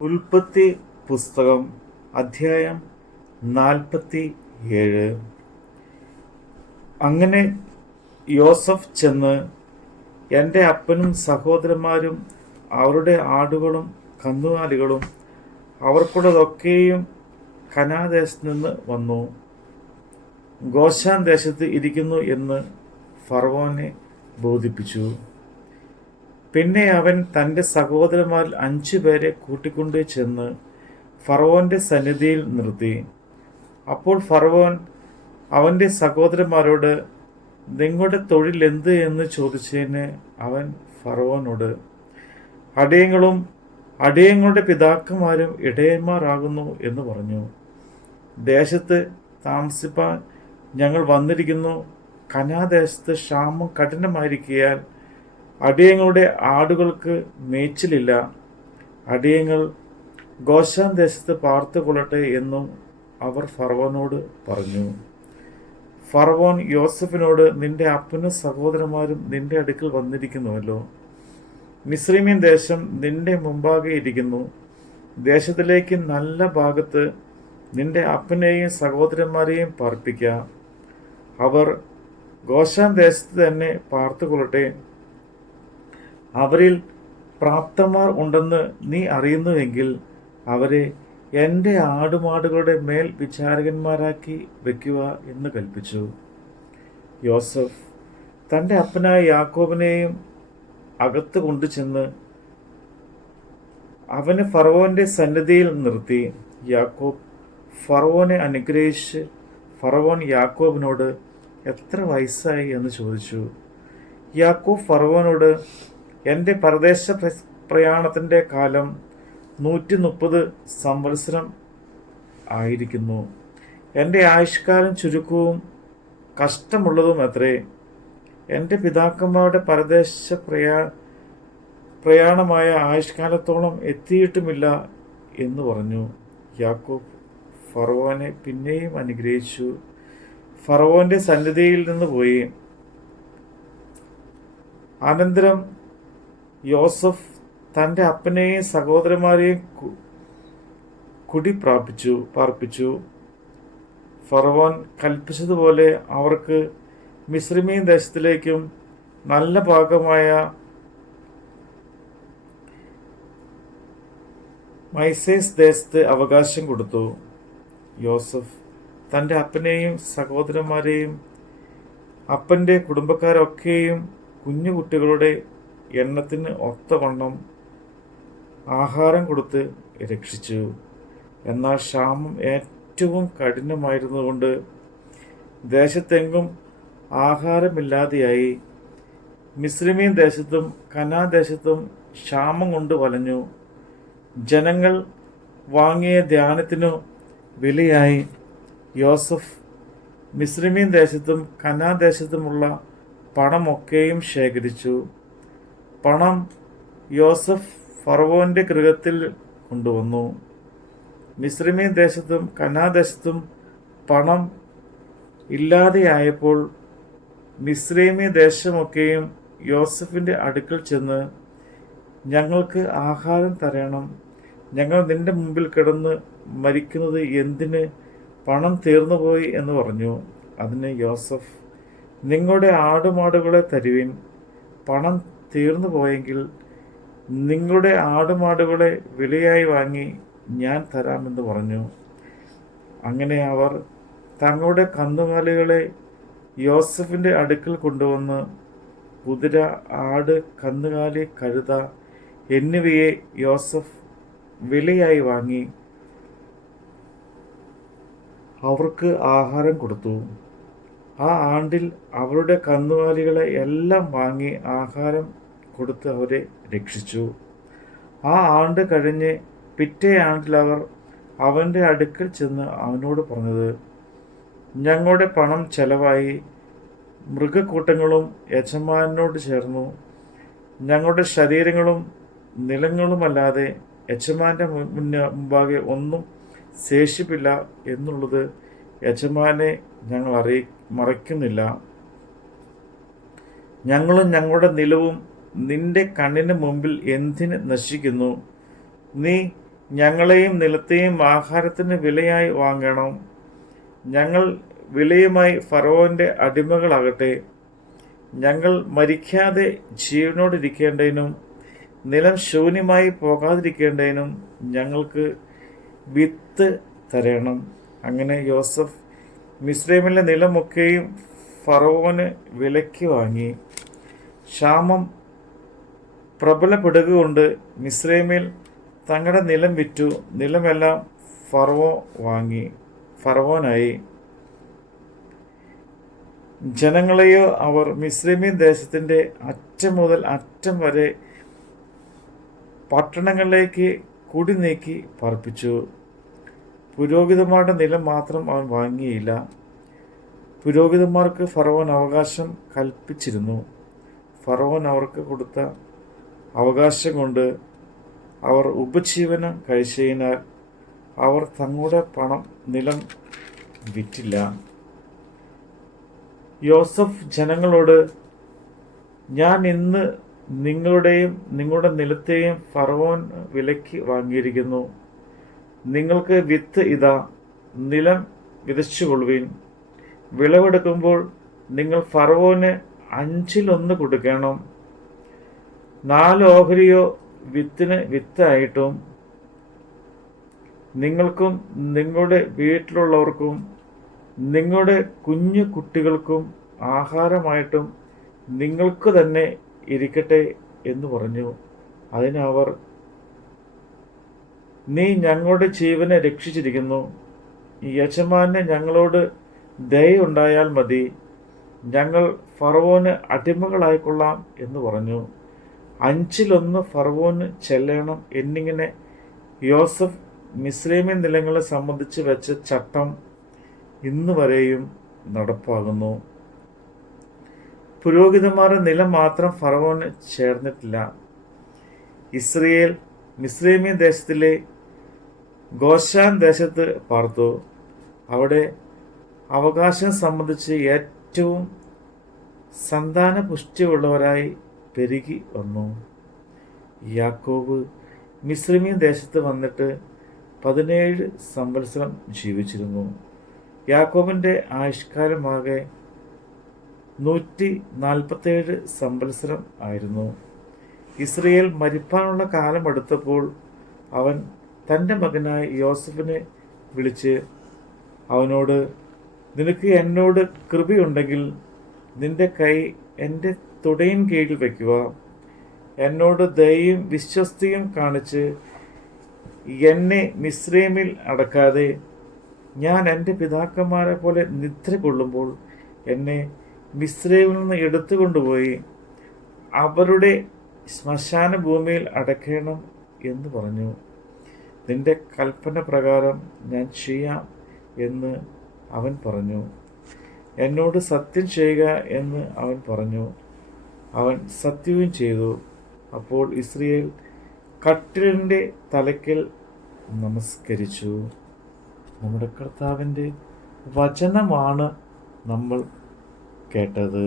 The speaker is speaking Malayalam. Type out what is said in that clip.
ഉൽപ്പത്തി പുസ്തകം അധ്യായം 47. അങ്ങനെ യോസഫ് ചെന്ന് എൻ്റെ അപ്പനും സഹോദരന്മാരും അവരുടെ ആടുകളും കന്നുകാലികളും അവർക്കുള്ളതൊക്കെയും കനാദേശത്ത് നിന്ന് വന്നു ഗോശാൻ ദേശത്ത് ഇരിക്കുന്നു എന്ന് ഫറവോനെ ബോധിപ്പിച്ചു. പിന്നെ അവൻ തൻ്റെ സഹോദരന്മാരിൽ 5 പേരെ കൂട്ടിക്കൊണ്ട് ചെന്ന് ഫറവോന്റെ സന്നിധിയിൽ നിർത്തി. അപ്പോൾ ഫറവോൻ അവൻ്റെ സഹോദരന്മാരോട്, നിങ്ങളുടെ തൊഴിൽ എന്ത് എന്ന് ചോദിച്ചതിന് അവൻ ഫറവോനോട്, അടിയങ്ങളും അടിയങ്ങളുടെ പിതാക്കന്മാരും ഇടയന്മാരാകുന്നു എന്ന് പറഞ്ഞു. ദേശത്ത് താമസിപ്പാൻ ഞങ്ങൾ വന്നിരിക്കുന്നു. കനാദേശത്ത് ക്ഷാമം കഠിനമായിരിക്കയാൽ അടിയങ്ങളുടെ ആടുകൾക്ക് മേച്ചിലില്ല. അടിയങ്ങൾ ഗോശാൻ ദേശത്ത് പാർത്തുകൊള്ളട്ടെ എന്നും അവർ ഫറവോനോട് പറഞ്ഞു. ഫറവോൻ യോസഫിനോട്, നിന്റെ അപ്പനും സഹോദരന്മാരും നിന്റെ അടുക്കൽ വന്നിരിക്കുന്നുവല്ലോ. മിസ്രയീമ്യൻ ദേശം നിന്റെ മുമ്പാകെ ഇരിക്കുന്നു. ദേശത്തിലേക്ക് നല്ല ഭാഗത്ത് നിന്റെ അപ്പനെയും സഹോദരന്മാരെയും പാർപ്പിക്കുക. അവർ ഗോശാൻ ദേശത്ത് തന്നെ പാർത്തുകൊള്ളട്ടെ. അവരിൽ പ്രാപ്തന്മാർ ഉണ്ടെന്ന് നീ അറിയുന്നുവെങ്കിൽ അവരെ എൻ്റെ ആടുമാടുകളുടെ മേൽ വിചാരകന്മാരാക്കി വയ്ക്കുക എന്ന് കൽപ്പിച്ചു. യോസഫ് തൻ്റെ അപ്പനായ യാക്കോബിനെയും അകത്ത് കൊണ്ടുചെന്ന് അവനെ ഫറവോന്റെ സന്നിധിയിൽ നിർത്തി. യാക്കോബ് ഫറവോനെ അനുഗ്രഹിച്ച് ഫറവോൻ യാക്കോബിനോട്, എത്ര വയസ്സായി എന്ന് ചോദിച്ചു. യാക്കോബ് ഫറവോനോട്, എൻ്റെ പരദേശ പ്രയാണത്തിൻ്റെ കാലം 130 സംവത്സരം ആയിരിക്കുന്നു. എൻ്റെ ആയുഷ്കാലം ചുരുക്കവും കഷ്ടമുള്ളതും അത്രേ. എൻ്റെ പിതാക്കന്മാരുടെ പരദേശ പ്രയാണമായ ആയുഷ്കാലത്തോളം എത്തിയിട്ടുമില്ല എന്ന് പറഞ്ഞു. യാക്കോബ് ഫറവോനെ പിന്നെയും അനുഗ്രഹിച്ചു. ഫറവോന്റെ സന്നിധിയിൽ നിന്ന് പോയി. അനന്തരം യോസഫ് തൻ്റെ അപ്പനെയും സഹോദരന്മാരെയും പാർപ്പിച്ചു. ഫറവോൻ കൽപ്പിച്ചതുപോലെ അവർക്ക് മിസ്രയീം ദേശത്തിലേക്കും നല്ല ഭാഗമായ മൈസേസ് ദേശത്ത് അവകാശം കൊടുത്തു. യോസഫ് തൻ്റെ അപ്പനെയും സഹോദരന്മാരെയും അപ്പൻ്റെ കുടുംബക്കാരൊക്കെയും കുഞ്ഞുകുട്ടികളുടെ എണ്ണത്തിന് ഒത്തവണ്ണം ആഹാരം കൊടുത്ത് രക്ഷിച്ചു. എന്നാൽ ക്ഷാമം ഏറ്റവും കഠിനമായിരുന്നതുകൊണ്ട് ദേശത്തെങ്ങും ആഹാരമില്ലാതെയായി. മിസ്രയീം ദേശത്തും കനാദേശത്തും ക്ഷാമം കൊണ്ട് വലഞ്ഞു. ജനങ്ങൾ വാങ്ങിയ ധാന്യത്തിനു വിലയായി. യോസഫ് മിസ്രയീം ദേശത്തും കനാദേശത്തുമുള്ള പണമൊക്കെയും ശേഖരിച്ചു. പണം യോസഫ് ഫറവോന്റെ ഗൃഹത്തിൽ കൊണ്ടുവന്നു. മിസ്രയീം ദേശത്തും കനാദേശത്തും പണം ഇല്ലാതെയായപ്പോൾ മിസ്രയീം ദേശമൊക്കെയും യോസഫിന്റെ അടുക്കൽ ചെന്ന്, ഞങ്ങൾക്ക് ആഹാരം തരണം, ഞങ്ങൾ നിന്റെ മുമ്പിൽ കിടന്ന് മരിക്കുന്നത് എന്തിന്? പണം തീർന്നുപോയി എന്ന് പറഞ്ഞു. അതിന് യോസഫ്, നിങ്ങളുടെ ആടുമാടുകളെ തരുവിൻ. പണം തീർന്നു പോയെങ്കിൽ നിങ്ങളുടെ ആടുമാടുകളെ വിലയായി വാങ്ങി ഞാൻ തരാമെന്ന് പറഞ്ഞു. അങ്ങനെ അവർ തങ്ങളുടെ കന്നുകാലികളെ യോസഫിന്റെ അടുക്കൽ കൊണ്ടുവന്ന് കുതിര, ആട്, കന്നുകാലി, കഴുത എന്നിവയെ യോസഫ് വിലയായി വാങ്ങി അവർക്ക് ആഹാരം കൊടുത്തു. ആ ആണ്ടിൽ അവരുടെ കന്നുകാലികളെ എല്ലാം വാങ്ങി ആഹാരം കൊടുത്ത് അവരെ രക്ഷിച്ചു. ആ ആണ്ട് കഴിഞ്ഞ് പിറ്റേ ആണ്ടിൽ അവർ അവൻ്റെ അടുക്കൽ ചെന്ന് അവനോട് പറഞ്ഞത്, ഞങ്ങളുടെ പണം ചെലവായി. മൃഗക്കൂട്ടങ്ങളും യജമാനോട് ചേർന്നു. ഞങ്ങളുടെ ശരീരങ്ങളും നിലങ്ങളുമല്ലാതെ യജമാന്റെ മുമ്പാകെ ഒന്നും ശേഷിപ്പില്ല എന്നുള്ളത് യജമാനെ ഞങ്ങൾ മറയ്ക്കുന്നില്ല. ഞങ്ങളും ഞങ്ങളുടെ നിലവും നിന്റെ കണ്ണിന് മുമ്പിൽ എന്തിന് നശിക്കുന്നു? നീ ഞങ്ങളെയും നിലത്തെയും ആഹാരത്തിന് വിലയായി വാങ്ങണം. ഞങ്ങൾ വിലയുമായി ഫറവോന്റെ അടിമകളാകട്ടെ. ഞങ്ങൾ മരിക്കാതെ ജീവനോടിരിക്കേണ്ടതിനും നിലം ശൂന്യമായി പോകാതിരിക്കേണ്ടതിനും ഞങ്ങൾക്ക് വിത്ത് തരണം. അങ്ങനെ യോസഫ് മിസ്രൈമിലെ നിലമൊക്കെയും ഫറവോന് വിലയ്ക്ക് വാങ്ങി. ക്ഷാമം പ്രബലപ്പെടുകകൊണ്ട് മിസ്രൈമിൽ തങ്ങളുടെ നിലം വിറ്റു. നിലമെല്ലാം ഫറവോനായി. ജനങ്ങളെയോ അവർ മിസ്രൈമീൻ ദേശത്തിൻ്റെ അറ്റം മുതൽ അറ്റം വരെ പട്ടണങ്ങളിലേക്ക് കുടി നീക്കി പാർപ്പിച്ചു. പുരോഹിതന്മാരുടെ നിലം മാത്രം അവൻ വാങ്ങിയില്ല. പുരോഹിതന്മാർക്ക് ഫറവോൻ അവകാശം കൽപ്പിച്ചിരുന്നു. ഫറവോൻ അവർക്ക് കൊടുത്ത അവകാശം കൊണ്ട് അവർ ഉപജീവനം കഴിച്ചതിനാൽ അവർ തങ്ങളുടെ നിലം വിറ്റില്ല. യോസഫ് ജനങ്ങളോട്, ഞാൻ ഇന്ന് നിങ്ങളുടെയും നിങ്ങളുടെ നിലത്തെയും ഫറവോൻ വിലയ്ക്ക് വാങ്ങിയിരിക്കുന്നു. നിങ്ങൾക്ക് വിത്ത് ഇതാ, നിലം വിതച്ചുകൊള്ളുവിൻ. വിളവെടുക്കുമ്പോൾ നിങ്ങൾ ഫറവോന് 1/5 കൊടുക്കണം. 4 ഓഹരിയോ വിത്തിന് വിത്തായിട്ടും നിങ്ങൾക്കും നിങ്ങളുടെ വീട്ടിലുള്ളവർക്കും നിങ്ങളുടെ കുഞ്ഞു കുട്ടികൾക്കും ആഹാരമായിട്ടും നിങ്ങൾക്ക് തന്നെ ഇരിക്കട്ടെ എന്ന് പറഞ്ഞു. അതിന് അവർ, നീ ഞങ്ങളുടെ ജീവനെ രക്ഷിച്ചിരിക്കുന്നു. യജമാനെ ഞങ്ങളോട് ദയുണ്ടായാൽ മതി. ഞങ്ങൾ ഫറവോന് അടിമകളായിക്കൊള്ളാം എന്ന് പറഞ്ഞു. 1/5 ഫറവോന് ചെല്ലണം എന്നിങ്ങനെ യോസഫ് മിസ്രൈമിൻ നിലങ്ങളെ സംബന്ധിച്ച് വെച്ച ചട്ടം ഇന്ന് വരെയും നടപ്പാകുന്നു. പുരോഹിതന്മാരുടെ നിലം മാത്രം ഫറവോന് ചേർന്നിട്ടില്ല. ഇസ്രയേൽ മിസ്രൈമീൻ ദേശത്തിലെ ഗോശാൻ ദേശത്ത് പാർത്തു. അവിടെ അവകാശം സംബന്ധിച്ച് ഏറ്റവും സന്താന പുഷ്ടിയുള്ളവരായി പെരുകി വന്നു. യാക്കോബ് മിസ്രൈമീൻ ദേശത്ത് വന്നിട്ട് 17 സംവത്സരം ജീവിച്ചിരുന്നു. യാക്കോബിൻ്റെ ആയുഷ്കാലമാകെ 147 സംവത്സരം ആയിരുന്നു. ഇസ്രയേൽ മരിപ്പാനുള്ള കാലം അടുത്തപ്പോൾ അവൻ തൻ്റെ മകനായ യോസഫിനെ വിളിച്ച് അവനോട്, നിനക്ക് എന്നോട് കൃപയുണ്ടെങ്കിൽ നിന്റെ കൈ എൻ്റെ തുടയിൻ കീഴിൽ വയ്ക്കുക. എന്നോട് ദയയും വിശ്വസ്തയും കാണിച്ച് എന്നെ മിസ്രൈമിൽ അടക്കാതെ ഞാൻ എൻ്റെ പിതാക്കന്മാരെ പോലെ നിദ്ര കൊള്ളുമ്പോൾ എന്നെ മിസ്രൈമിൽ നിന്ന് എടുത്തുകൊണ്ടുപോയി അവരുടെ ശ്മശാന ഭൂമിയിൽ അടക്കണം എന്ന് പറഞ്ഞു. നിന്റെ കൽപ്പന പ്രകാരം ഞാൻ ചെയ്യാം എന്ന് അവൻ പറഞ്ഞു. എന്നോട് സത്യം ചെയ്യുക എന്ന് അവൻ പറഞ്ഞു. അവൻ സത്യവും ചെയ്തു. അപ്പോൾ ഇസ്രയേൽ കട്ടിലിൻ്റെ തലയ്ക്കൽ നമസ്കരിച്ചു. നമ്മുടെ കർത്താവിൻ്റെ വചനമാണ് നമ്മൾ കേട്ടത്.